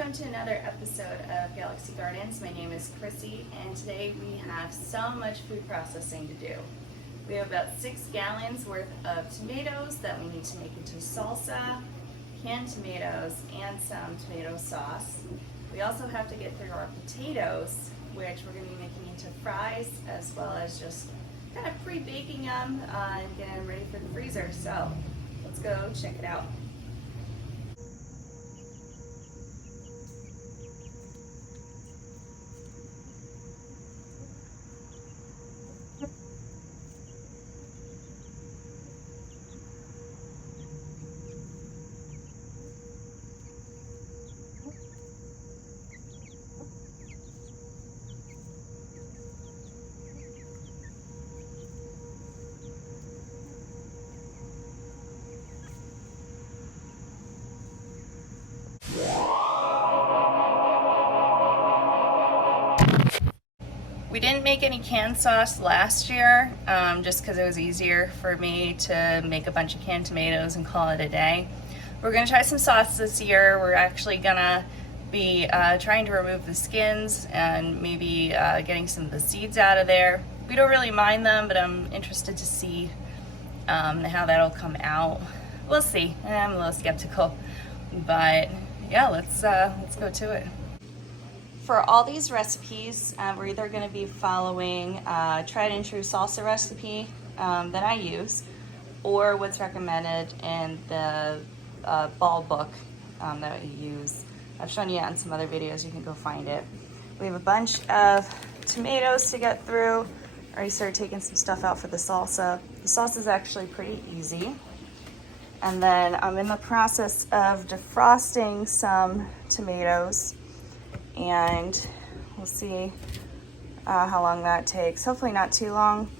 welcome to another episode of Galaxy Gardens. My name is Chrissy, and today we have so much food processing to do. We have about 6 gallons worth of tomatoes that we need to make into salsa, canned tomatoes, and some tomato sauce. We also have to get through our potatoes, which we're going to be making into fries, as well as just kind of pre-baking them and getting them ready for the freezer. So let's go check it out. We didn't make any canned sauce last year, just because it was easier for me to make a bunch of canned tomatoes and call it a day. We're gonna try some sauce this year. We're actually gonna be trying to remove the skins and maybe getting some of the seeds out of there. We don't really mind them, but I'm interested to see how that'll come out. We'll see. I'm a little skeptical, but yeah, let's go to it. For all these recipes, we're either going to be following a tried and true salsa recipe that I use, or what's recommended in the ball book that we use. I've shown you on some other videos, you can go find it. We have a bunch of tomatoes to get through. I already started taking some stuff out for the salsa. The salsa is actually pretty easy. And then I'm in the process of defrosting some tomatoes, and we'll see how long that takes. Hopefully not too long.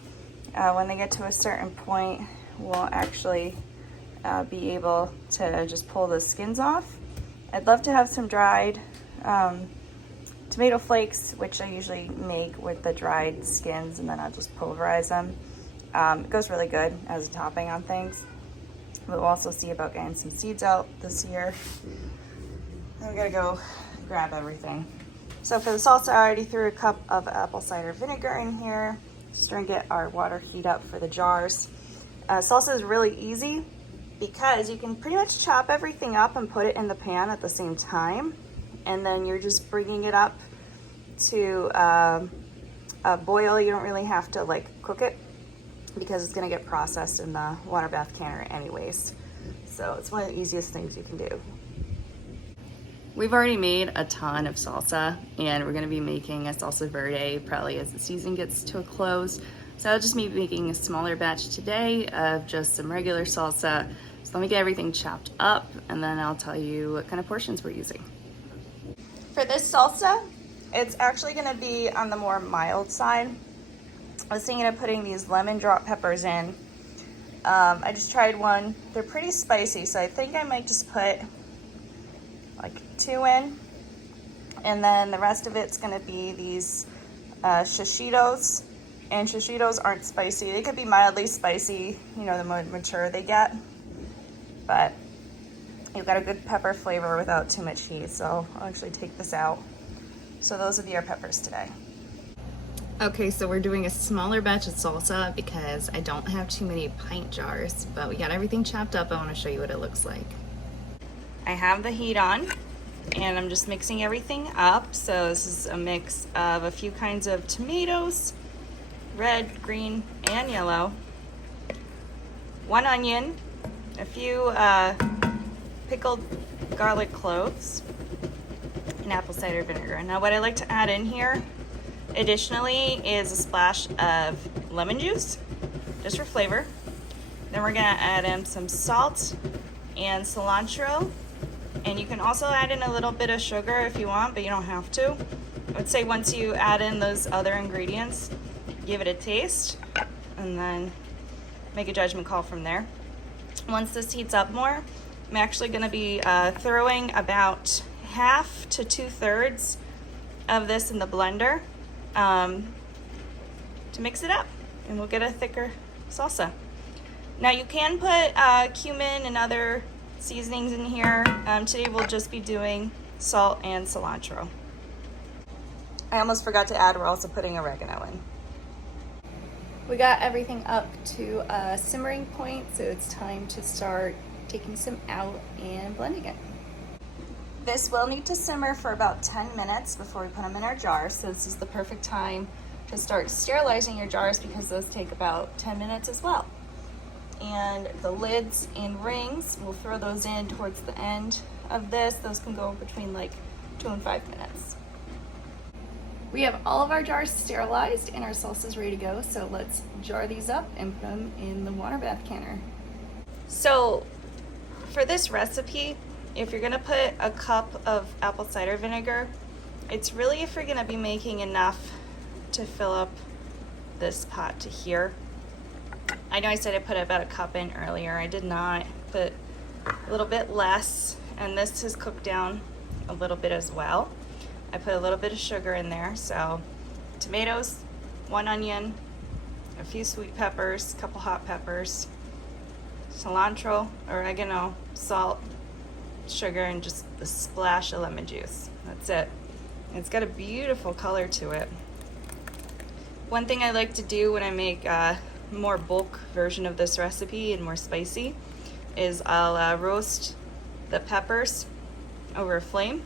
When they get to a certain point, we'll actually be able to just pull the skins off. I'd love to have some dried tomato flakes, which I usually make with the dried skins, and then I'll just pulverize them. It goes really good as a topping on things. We'll also see about getting some seeds out this year. And we gotta go grab everything. So for the salsa, I already threw a cup of apple cider vinegar in here. Just trying to get our water heat up for the jars. Salsa is really easy because you can pretty much chop everything up and put it in the pan at the same time, and then you're just bringing it up to a boil. You don't really have to like cook it because it's going to get processed in the water bath canner anyways. So it's one of the easiest things you can do. We've already made a ton of salsa, and we're going to be making a salsa verde probably as the season gets to a close. So I'll just be making a smaller batch today of just some regular salsa. So let me get everything chopped up, and then I'll tell you what kind of portions we're using. For this salsa, it's actually going to be on the more mild side. I was thinking of putting these lemon drop peppers in. I just tried one. They're pretty spicy, so I think I might just put like 2 in, and then the rest of it's going to be these shishitos. And shishitos aren't spicy. They could be mildly spicy, you know, the more mature they get, but you've got a good pepper flavor without too much heat. So I'll actually take this out. So those will be our peppers today. Okay, so we're doing a smaller batch of salsa because I don't have too many pint jars, but we got everything chopped up. I want to show you what it looks like. I have the heat on, and I'm just mixing everything up. So this is a mix of a few kinds of tomatoes, red, green, and yellow, 1 onion, a few pickled garlic cloves, and apple cider vinegar. Now what I like to add in here additionally is a splash of lemon juice, just for flavor. Then we're gonna add in some salt and cilantro. And you can also add in a little bit of sugar if you want, but you don't have to. I would say once you add in those other ingredients, give it a taste, and then make a judgment call from there. Once this heats up more, I'm actually going to be throwing about 1/2 to 2/3 of this in the blender to mix it up, and we'll get a thicker salsa. Now you can put cumin and other seasonings in here. Today we'll just be doing salt, and cilantro. I almost forgot to add, we're also putting oregano in. We got everything up to a simmering point, so it's time to start taking some out and blending it. This will need to simmer for about 10 minutes before we put them in our jars, so this is the perfect time to start sterilizing your jars because those take about 10 minutes as well. And the lids and rings, we'll throw those in towards the end of this. Those can go between like 2 and 5 minutes. We have all of our jars sterilized and our salsa is ready to go, so let's jar these up and put them in the water bath canner. So for this recipe, if you're gonna put a cup of apple cider vinegar, it's really if you're gonna be making enough to fill up this pot to here. I know I said I put about a cup in earlier. I did not. Put a little bit less, and this is cooked down a little bit as well. I put a little bit of sugar in there, so tomatoes, 1 onion, a few sweet peppers, a couple hot peppers, cilantro, oregano, salt, sugar, and just a splash of lemon juice. That's it. It's got a beautiful color to it. One thing I like to do when I make a more bulk version of this recipe and more spicy is I'll roast the peppers over a flame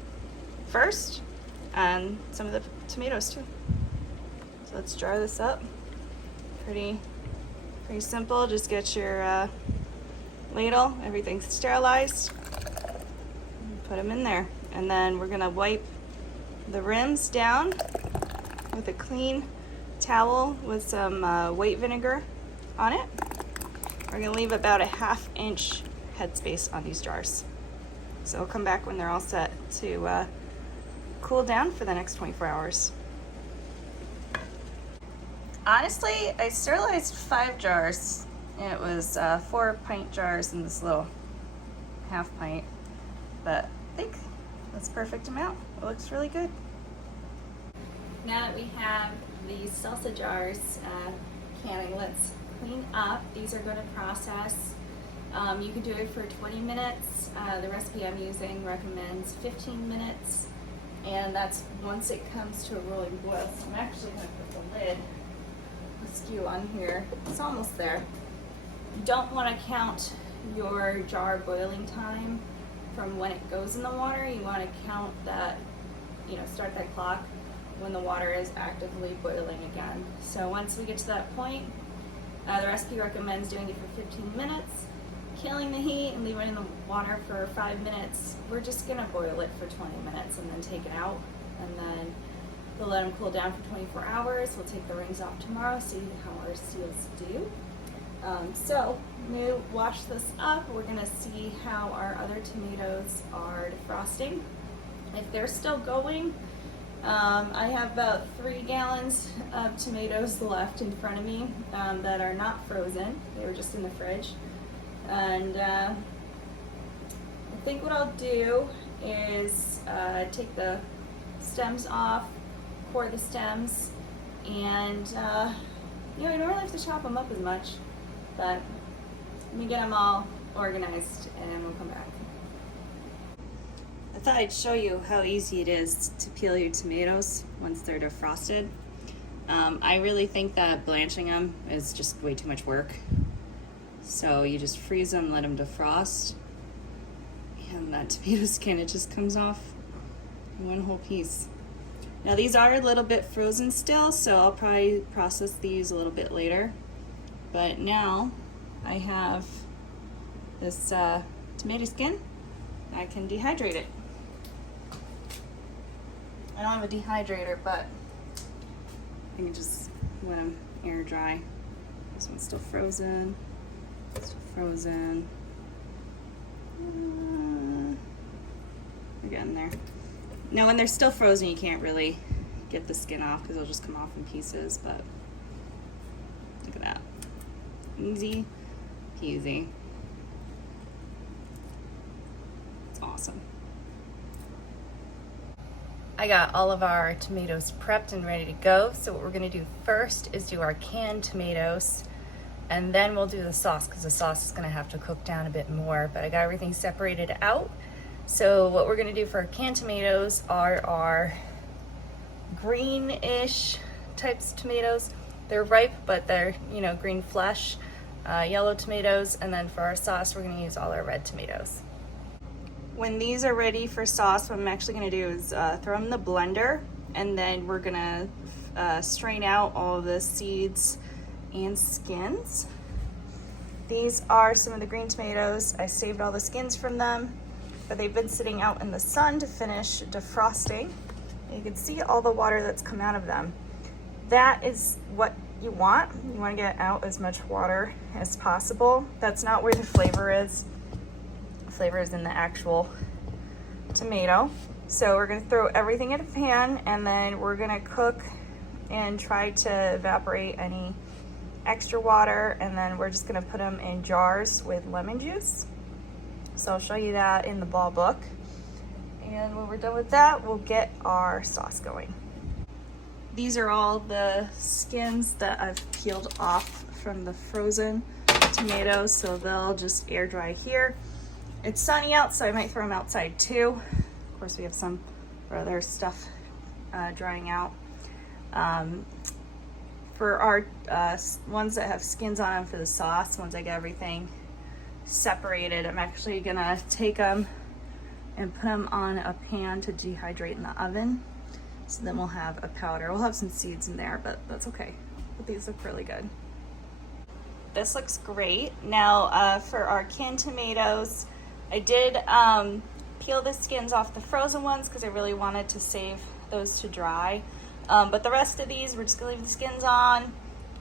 first, and some of the tomatoes too. So let's jar this up. Pretty simple. Just get your ladle, everything's sterilized, put them in there, and then we're gonna wipe the rims down with a clean towel with some white vinegar on it. We're gonna leave about a 1/2 inch headspace on these jars. So we'll come back when they're all set to cool down for the next 24 hours. Honestly, I sterilized 5 jars. It was 4 pint jars in this little 1/2 pint, but I think that's a perfect amount. It looks really good. Now that we have these salsa jars canning, let's clean up. These are going to process. You can do it for 20 minutes. The recipe I'm using recommends 15 minutes, and that's once it comes to a rolling boil. So I'm actually going to put the lid askew on here. It's almost there. You don't want to count your jar boiling time from when it goes in the water. You want to count that, start that clock when the water is actively boiling again. So once we get to that point, the recipe recommends doing it for 15 minutes, killing the heat and leaving it in the water for 5 minutes. We're just gonna boil it for 20 minutes and then take it out, and then we'll let them cool down for 24 hours. We'll take the rings off tomorrow, see how our seals do. So I'm gonna wash this up. We're gonna see how our other tomatoes are defrosting. If they're still going, I have about 3 gallons of tomatoes left in front of me that are not frozen. They were just in the fridge. And I think what I'll do is take the stems off, core the stems, and I don't really have to chop them up as much, but let me get them all organized and we'll come back. I thought I'd show you how easy it is to peel your tomatoes once they're defrosted. I really think that blanching them is just way too much work. So you just freeze them, let them defrost, and that tomato skin, it just comes off in one whole piece. Now these are a little bit frozen still, so I'll probably process these a little bit later. But now I have this tomato skin. I can dehydrate it. I don't have a dehydrator, but I can just let them air dry. This one's still frozen. Still frozen. We're getting there. Now when they're still frozen, you can't really get the skin off because it'll just come off in pieces, but look at that. Easy peasy. It's awesome. I got all of our tomatoes prepped and ready to go. So what we're gonna do first is do our canned tomatoes, and then we'll do the sauce because the sauce is gonna have to cook down a bit more, but I got everything separated out. So what we're gonna do for our canned tomatoes are our greenish types of tomatoes. They're ripe, but they're, you know, green flesh, yellow tomatoes, and then for our sauce, we're gonna use all our red tomatoes. When these are ready for sauce, what I'm actually gonna do is throw them in the blender, and then we're gonna strain out all of the seeds and skins. These are some of the green tomatoes. I saved all the skins from them, but they've been sitting out in the sun to finish defrosting. You can see all the water that's come out of them. That is what you want. You want to get out as much water as possible. That's not where the flavor is. The flavor is in the actual tomato. So we're going to throw everything in a pan, and then we're going to cook and try to evaporate any extra water, and then we're just going to put them in jars with lemon juice. So I'll show you that in the ball book. And when we're done with that, we'll get our sauce going. These are all the skins that I've peeled off from the frozen tomatoes, so they'll just air dry here. It's sunny out, so I might throw them outside too. Of course, we have some other stuff drying out. For our ones that have skins on them for the sauce, once I get everything separated, I'm actually gonna take them and put them on a pan to dehydrate in the oven. So then we'll have a powder. We'll have some seeds in there, but that's okay. But these look really good. This looks great. Now for our canned tomatoes, I did peel the skins off the frozen ones because I really wanted to save those to dry. But the rest of these, we're just gonna leave the skins on.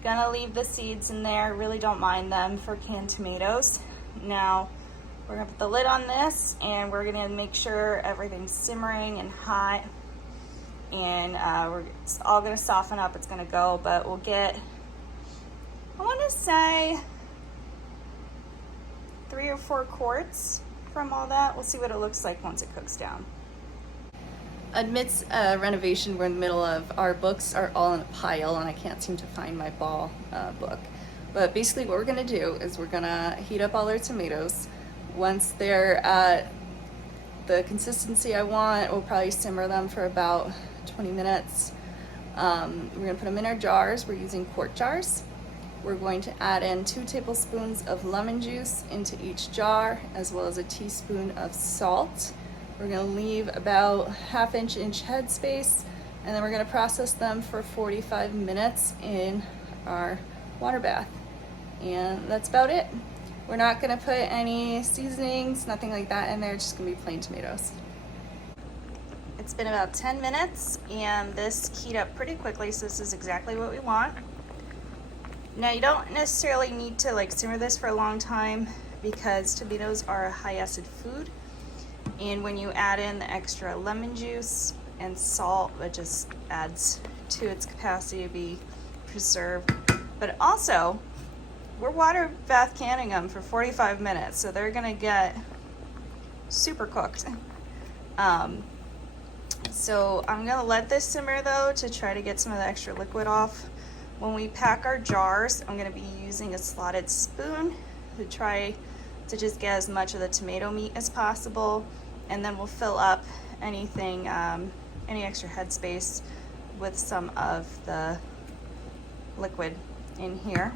Gonna leave the seeds in there. Really don't mind them for canned tomatoes. Now we're gonna put the lid on this, and we're gonna make sure everything's simmering and hot. And it's all gonna soften up. It's gonna go, but we'll get, I wanna say 3 or 4 quarts from all that. We'll see what it looks like once it cooks down. Amidst renovation we're in the middle of, our books are all in a pile, and I can't seem to find my ball book. But basically what we're gonna do is we're gonna heat up all our tomatoes. Once they're at the consistency I want, we'll probably simmer them for about 20 minutes. We're gonna put them in our jars. We're using quart jars. We're going to add in 2 tablespoons of lemon juice into each jar, as well as a teaspoon of salt. We're gonna leave about 1/2 inch head space, and then we're gonna process them for 45 minutes in our water bath. And that's about it. We're not gonna put any seasonings, nothing like that in there. It's just gonna be plain tomatoes. It's been about 10 minutes, and this heat up pretty quickly, so this is exactly what we want. Now you don't necessarily need to like simmer this for a long time because tomatoes are a high acid food. And when you add in the extra lemon juice and salt, it just adds to its capacity to be preserved. But also, we're water bath canning them for 45 minutes, so they're gonna get super cooked. So I'm gonna let this simmer though to try to get some of the extra liquid off. When we pack our jars, I'm gonna be using a slotted spoon to try to just get as much of the tomato meat as possible, and then we'll fill up anything, any extra headspace with some of the liquid in here.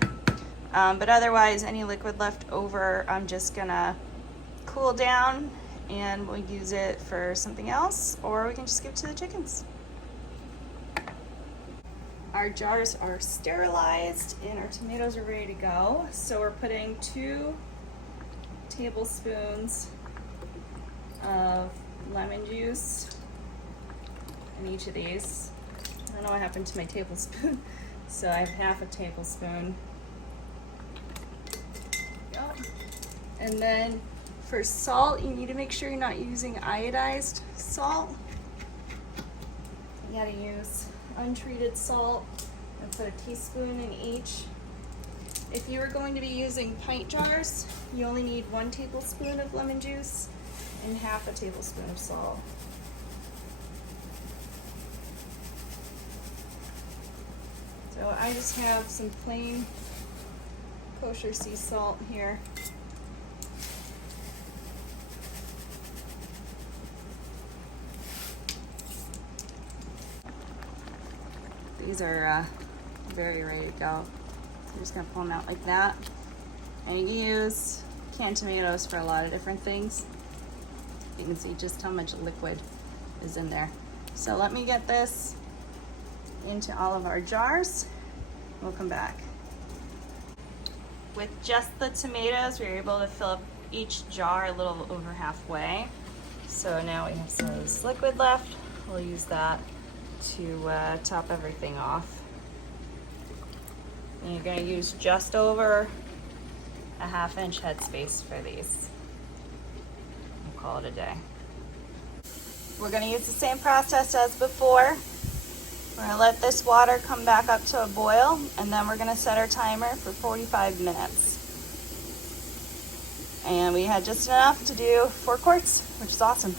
But otherwise, any liquid left over, I'm just gonna cool down, and we'll use it for something else, or we can just give it to the chickens. Our jars are sterilized and our tomatoes are ready to go. So we're putting 2 tablespoons of lemon juice in each of these. I don't know what happened to my tablespoon, so I have 1/2 tablespoon. There we go. And then for salt, you need to make sure you're not using iodized salt. You gotta use untreated salt, and put a teaspoon in each. If you are going to be using pint jars, you only need 1 tablespoon of lemon juice and 1/2 tablespoon of salt. So I just have some plain kosher sea salt here. these are very ready to go. So I'm just gonna pull them out like that. And you can use canned tomatoes for a lot of different things. You can see just how much liquid is in there. So let me get this into all of our jars. We'll come back. With just the tomatoes, we were able to fill up each jar a little over halfway. So now we have some of this liquid left. We'll use that to top everything off. And you're gonna use just over a 1/2 inch headspace for these. We'll call it a day. We're gonna use the same process as before. We're gonna let this water come back up to a boil, and then we're gonna set our timer for 45 minutes. And we had just enough to do 4 quarts, which is awesome.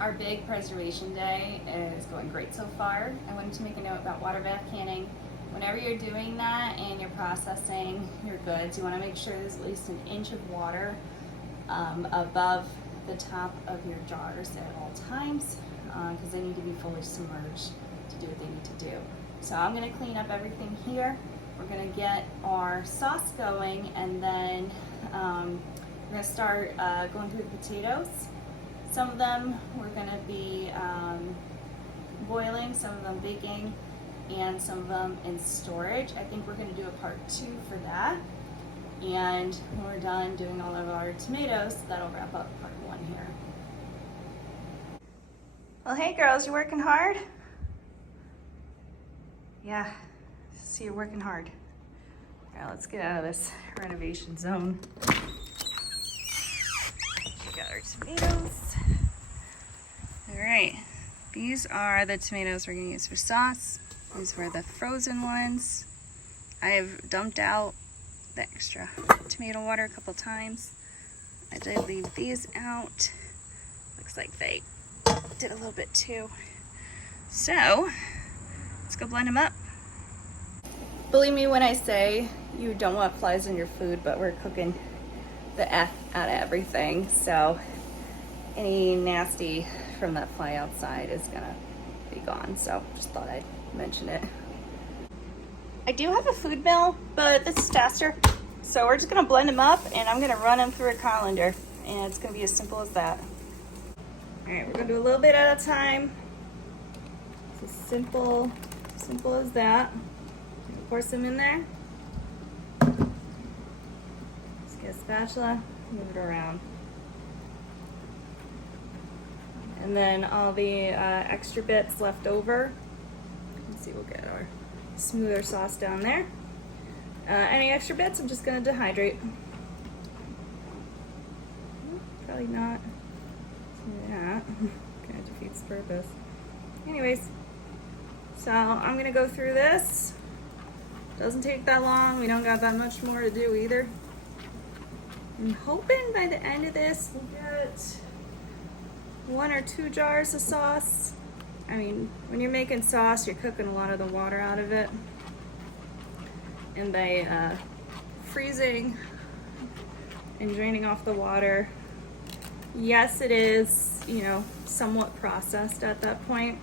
Our big preservation day is going great so far. I wanted to make a note about water bath canning. Whenever you're doing that and you're processing your goods, you want to make sure there's at least 1 inch of water above the top of your jars at all times, because they need to be fully submerged to do what they need to do. So I'm going to clean up everything here. We're going to get our sauce going, and then we're going to start going through the potatoes. Some of them we're going to be boiling, some of them baking, and some of them in storage. I think we're going to do a part 2 for that. And when we're done doing all of our tomatoes, that'll wrap up part 1 here. Well, hey girls, you working hard? Yeah, see you're working hard. All right, let's get out of this renovation zone. We got our tomatoes. All right, these are the tomatoes we're gonna use for sauce. These were the frozen ones. I have dumped out the extra tomato water a couple times. I did leave these out. Looks like they did a little bit too. So let's go blend them up. Believe me when I say you don't want flies in your food, but we're cooking the F out of everything. So any nasty from that fly outside is gonna be gone. So just thought I'd mention it. I do have a food mill, but this is faster. So we're just gonna blend them up, and I'm gonna run them through a colander, and it's gonna be as simple as that. All right, we're gonna do a little bit at a time. It's as simple as that. Pour some in there. Just get a spatula, move it around. And then all the extra bits left over, let's see, we'll get our smoother sauce down there. Any extra bits, I'm just gonna dehydrate. Probably not. Yeah, kind of defeats the purpose. Anyways, so I'm gonna go through this. Doesn't take that long. We don't got that much more to do either. I'm hoping by the end of this we'll get 1 or 2 jars of sauce. I mean, when you're making sauce, you're cooking a lot of the water out of it. And by freezing and draining off the water, yes, it is, you know, somewhat processed at that point,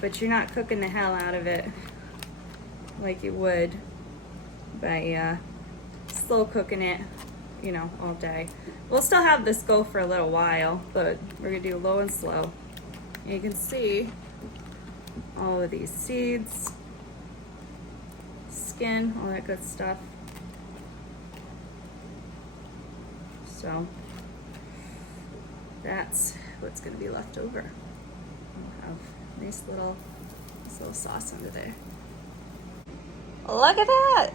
but you're not cooking the hell out of it like you would by slow cooking it, you know, all day. We'll still have this go for a little while, but we're gonna do low and slow. And you can see all of these seeds, skin, all that good stuff. So that's what's gonna be left over. We'll have nice little sauce under there. Look at that!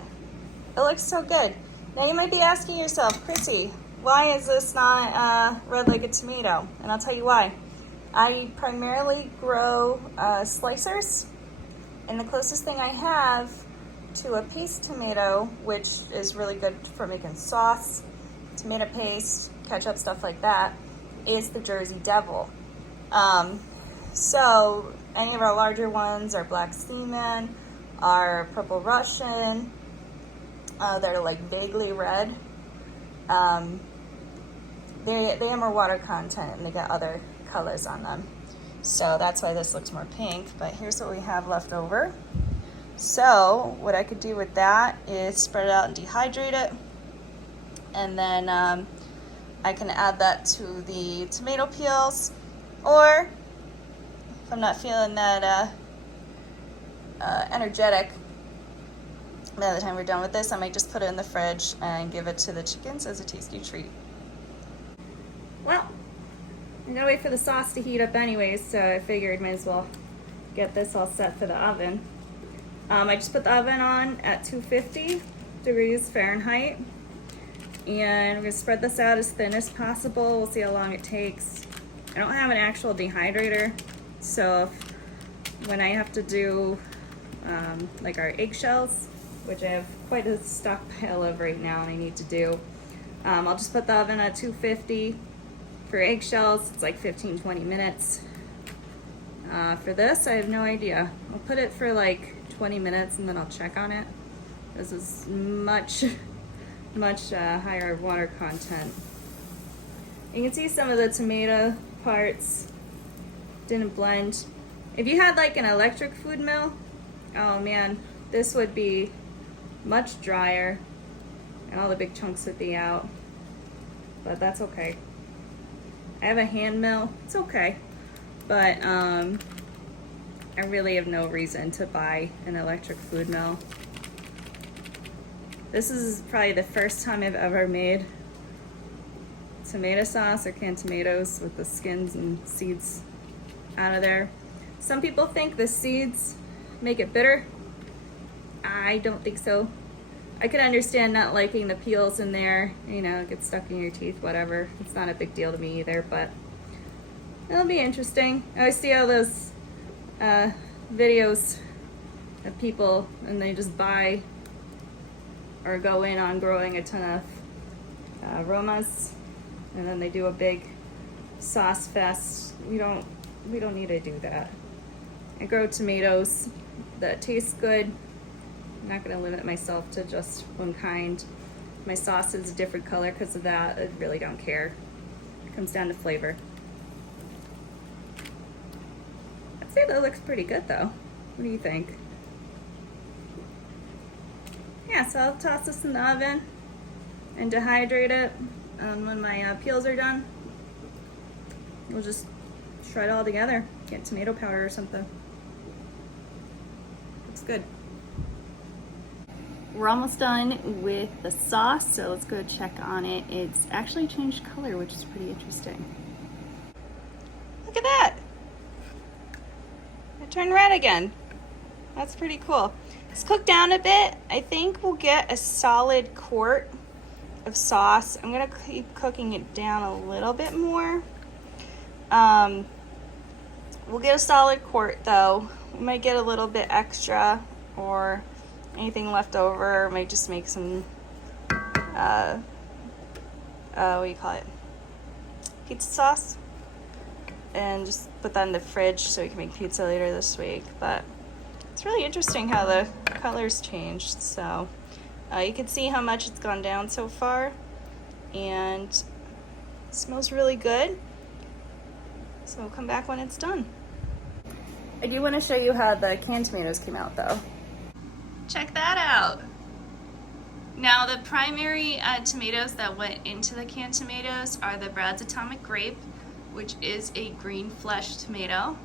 It looks so good. Now you might be asking yourself, Chrissy, why is this not red-legged tomato? And I'll tell you why. I primarily grow slicers, and the closest thing I have to a paste tomato, which is really good for making sauce, tomato paste, ketchup, stuff like that, is the Jersey Devil. So any of our larger ones are Black Seaman, are Purple Russian, that are like vaguely red. They have more water content, and they got other colors on them. So that's why this looks more pink, but here's what we have left over. So what I could do with that is spread it out and dehydrate it. And then I can add that to the tomato peels, or if I'm not feeling that energetic, by the time we're done with this, I might just put it in the fridge and give it to the chickens as a tasty treat. Well, I'm gonna wait for the sauce to heat up anyways, so I figured might as well get this all set for the oven. I just put the oven on at 250 degrees Fahrenheit, and we're gonna spread this out as thin as possible. We'll see how long it takes. I don't have an actual dehydrator, so when I have to do like our eggshells, which I have quite a stockpile of right now and I need to do, I'll just put the oven at 250. For eggshells, it's like 15-20 minutes. For this, I have no idea. I'll put it for like 20 minutes and then I'll check on it. This is much higher water content. You can see some of the tomato parts didn't blend. If you had like an electric food mill, oh man, this would be much drier and all the big chunks would be out, but that's okay. I have a hand mill, it's okay, but I really have no reason to buy an electric food mill. This is probably the first time I've ever made tomato sauce or canned tomatoes with the skins and seeds out of there. Some people think the seeds make it bitter. I don't think so. I could understand not liking the peels in there, you know, it gets stuck in your teeth, whatever. It's not a big deal to me either, but it'll be interesting. I always see all those videos of people and they just buy or go in on growing a ton of aromas, and then they do a big sauce fest. We don't need to do that. I grow tomatoes that taste good. I'm not going to limit myself to just one kind. My sauce is a different color because of that. I really don't care. It comes down to flavor. I'd say that looks pretty good though. What do you think? Yeah, so I'll toss this in the oven and dehydrate it. When my peels are done, we'll just shred it all together. Get tomato powder or something. Looks good. We're almost done with the sauce, so let's go check on it. It's actually changed color, which is pretty interesting. Look at that! It turned red again. That's pretty cool. It's cooked down a bit. I think we'll get a solid quart of sauce. I'm gonna keep cooking it down a little bit more. We'll get a solid quart though. We might get a little bit extra or anything left over. Might just make some, what do you call it? Pizza sauce. And just put that in the fridge so we can make pizza later this week. But it's really interesting how the colors changed. So you can see how much it's gone down so far. And it smells really good. So we'll come back when it's done. I do want to show you how the canned tomatoes came out though. Check that out. Now the primary tomatoes that went into the canned tomatoes are the Brad's Atomic Grape, which is a green flesh tomato,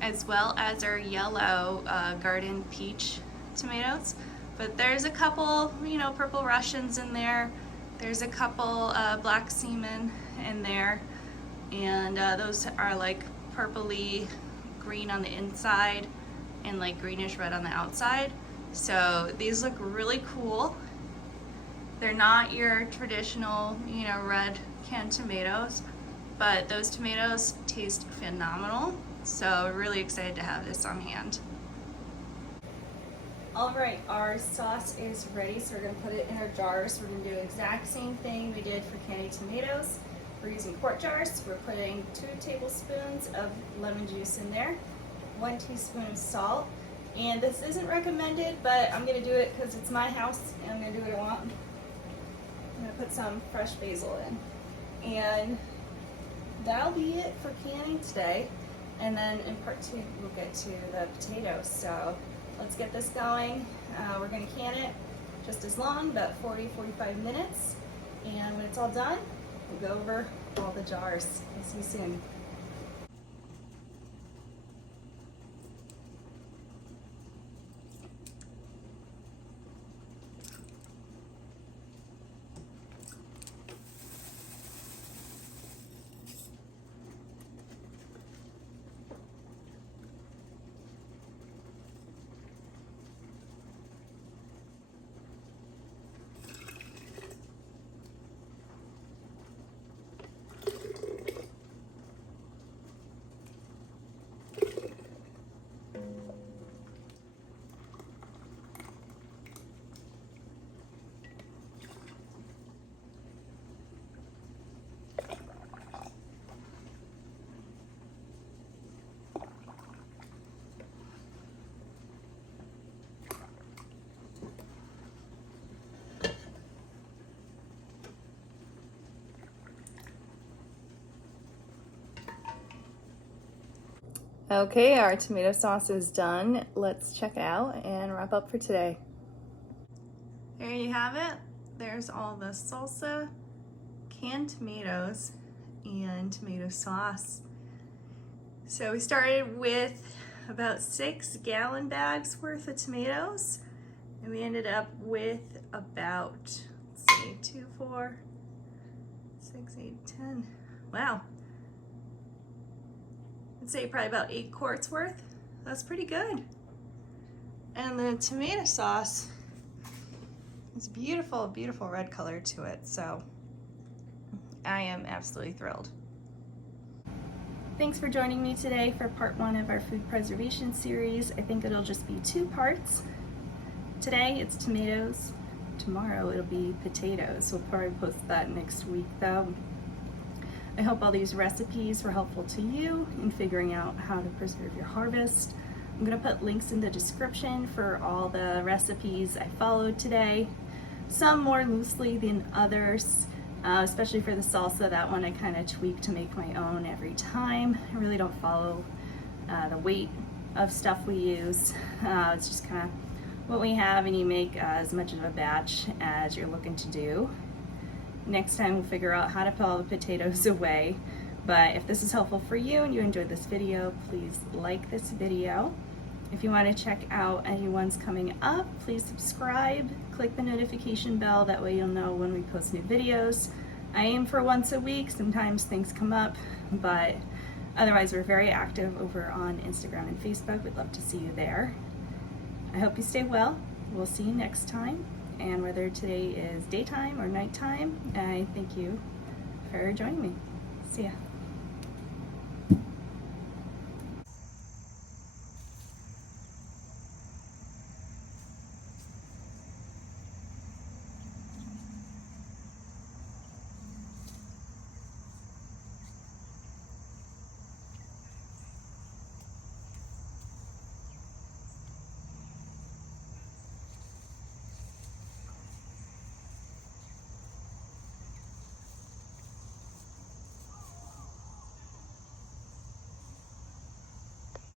as well as our yellow Garden Peach tomatoes. But there's a couple, you know, Purple Russians in there. There's a couple Black Seaman in there, and those are like purpley green on the inside and like greenish red on the outside. So these look really cool. They're not your traditional, you know, red canned tomatoes, but those tomatoes taste phenomenal. So really excited to have this on hand. All right, our sauce is ready, so we're gonna put it in our jars. We're gonna do the exact same thing we did for candied tomatoes. We're using quart jars. We're putting 2 tablespoons of lemon juice in there, 1 teaspoon of salt, and this isn't recommended, but I'm gonna do it because it's my house and I'm gonna do what I want. I'm gonna put some fresh basil in, and that'll be it for canning today. And then in part 2, we'll get to the potatoes. So let's get this going. We're gonna can it just as long, about 40-45 minutes. And when it's all done, we'll go over all the jars. We'll see you soon. Okay, our tomato sauce is done. Let's check out and wrap up for today. There you have it. There's all the salsa, canned tomatoes, and tomato sauce. So we started with about 6 gallon bags worth of tomatoes, and we ended up with about, let's see, 2, 4, 6, 8, 10. Wow. I'd say probably about 8 quarts worth. That's pretty good. And the tomato sauce is beautiful, beautiful red color to it. So I am absolutely thrilled. Thanks for joining me today for part 1 of our food preservation series. I think it'll just be 2 parts. Today it's tomatoes. Tomorrow it'll be potatoes. We'll probably post that next week though. I hope all these recipes were helpful to you in figuring out how to preserve your harvest. I'm going to put links in the description for all the recipes I followed today. Some more loosely than others, especially for the salsa. That one I kind of tweak to make my own every time. I really don't follow the weight of stuff we use. It's just kind of what we have, and you make as much of a batch as you're looking to do. Next time we'll figure out how to put all the potatoes away. But if this is helpful for you and you enjoyed this video, please like this video. If you want to check out any ones coming up, please subscribe, click the notification bell, that way you'll know when we post new videos. I aim for once a week, sometimes things come up, but otherwise we're very active over on Instagram and Facebook. We'd love to see you there. I hope you stay well. We'll see you next time. And whether today is daytime or nighttime, I thank you for joining me. See ya.